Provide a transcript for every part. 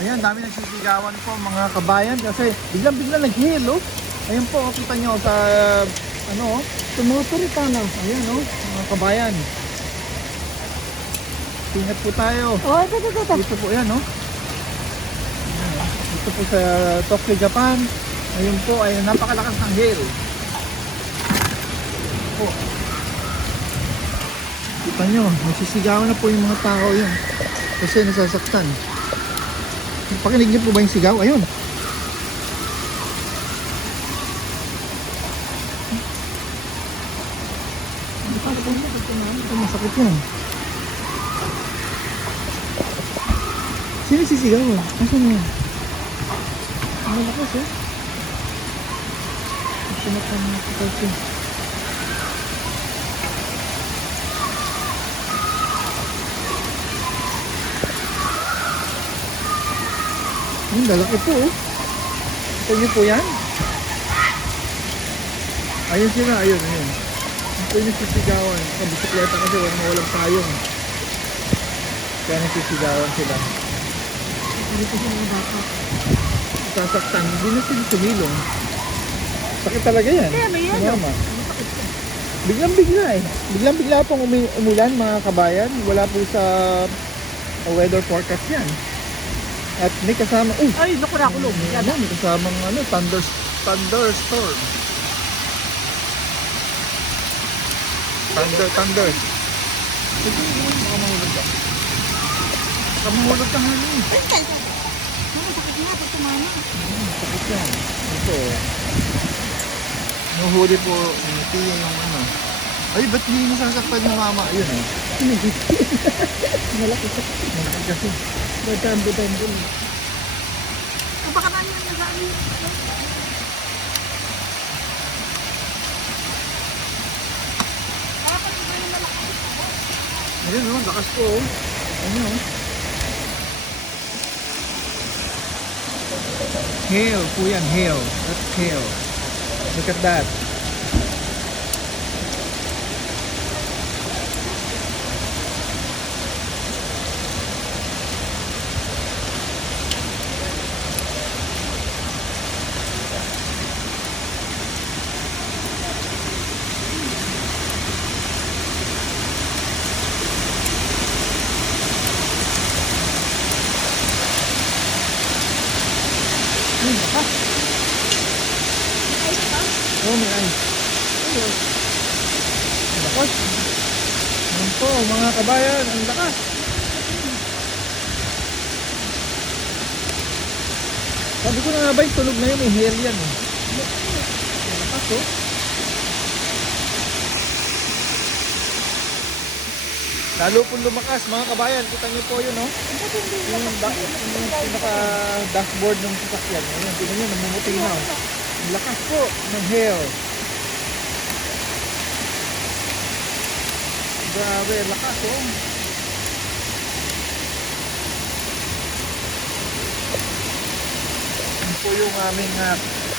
Ayan, dami nagsisigawan po mga kabayan kasi biglang-biglang nag-hail, oh. Ayan po, kita nyo sa, ano, tumuturita na. Ayan, oh, mga kabayan. Ingat po tayo. Oh, ito. Dito po yan, no? Dito po sa Tokyo, Japan. Ayun po ay napakalakas ng hail. Po. Kita nyo, nagsisigawan na po yung mga tao yun. Kasi nasasaktan. Pakinig niyo po ba yung sigaw? Ayun. Masakit yan. Sino sisigaw? Asan mo yan? Ang malakas eh. Sinaktan mo sa kasi. Ang lalaki po oh. Ito niyo po yan? Ayun sila, ayun. Ito yung sisigawan. Ang bisikleta kasi walang payong. Kaya nagsisigawan sila. Dito sa mga bata. Sasaktan, hindi na sila sumilong. Sakit talaga yan. Kaya may yan. Mama. Biglang-bigla eh. Biglang-bigla pong umulan mga kabayan. Wala po sa weather forecast yan. At may kasama, Ay, naku na kulong. may kasamang thunderstorm. Thunder. Ito yung mga mahulog ka. Kamahulog ka nga yun. Ay, kaya. Sakit nga pag tumama. Sakit yan. Ito. Nuhuli po, ngiti yung ano. Ay, ba't hindi nasasaktan yung mama? Ayun eh. Malaki sa Malaki kasi. Badambo. Baka na yung nag-aali. Ayun oh, lakas po oh. Ano oh. Hail po yan, hail. That's hail. Look at that. Oh, may ice. Ang lakas. Yan po, mga kabayan, ang lakas. Sabi ko na nga ba, tunog na yun, hail yan eh. Ang lakas oh. Lalo pong lumakas, mga kabayan, kita niyo po yun oh. Yung pinaka-dashboard ng sasakyan. Ayan, tingnan nyo, namumuti na oh. Ang lakas po ng hail. Grabe, lakas oh. Yan po yung aming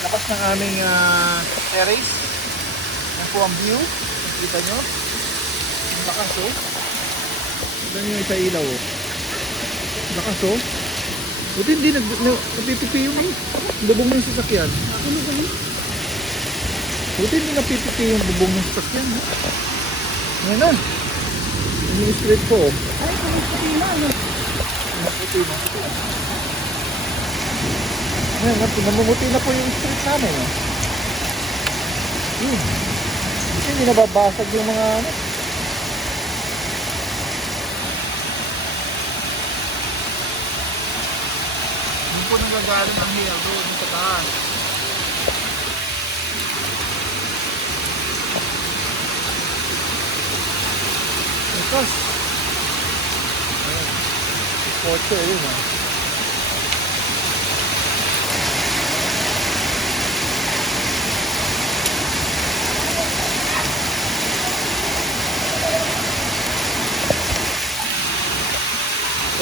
lakas ng aming terrace. Yan po ang view. Kita nyo? Ang lakas oh. Tignan nyo yung sa ilaw oh. Lakas oh. Buti hindi napipipi yung bubong ng sasakyan. Buti hindi napipipi yung bubong ng sasakyan. Ngayon na. Yung street po. Ay, puti na. Maputi na. Ngayon, namumuti na po yung street namin. Buti hindi nababasag yung mga ano. Hindi po nagagaling ang hail doon sa taas. Lakas. Ayan. Kotse, yun ah.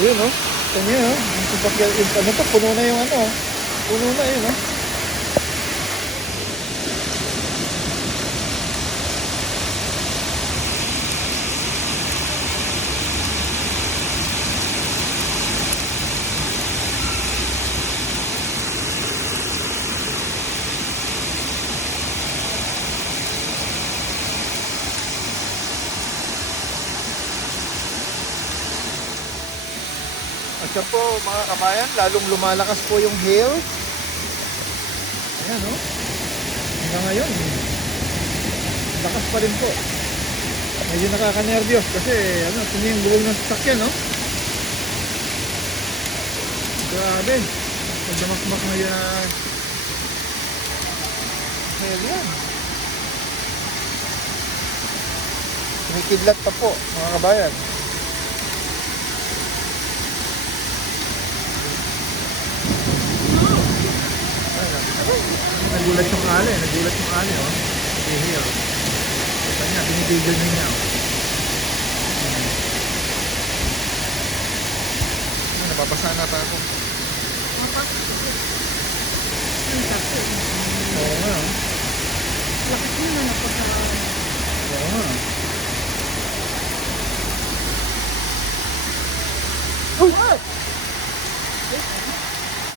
Ayun oh. Ito niya oh. Yung sasakyan, ano to, puno na yung ano oh. Puno na yun oh. Siya po mga kabayan, lalong lumalakas po yung hail. Ayan, oh. Hanggang ngayon, lakas pa rin po. Medyo nakaka-nervyos kasi ano, tumingulong ng sasakyan, no? Grabe. Pagdamakmak na yan. Hail yan. Kumikidlat pa po, mga kabayan. Nagulat yung ali, oh. Hail. Ito niya, binibigil niya. Napapasa na pa ako. Ang tapo. Oo nga. Lakas mo na napasa. Oo nga. Oh, what?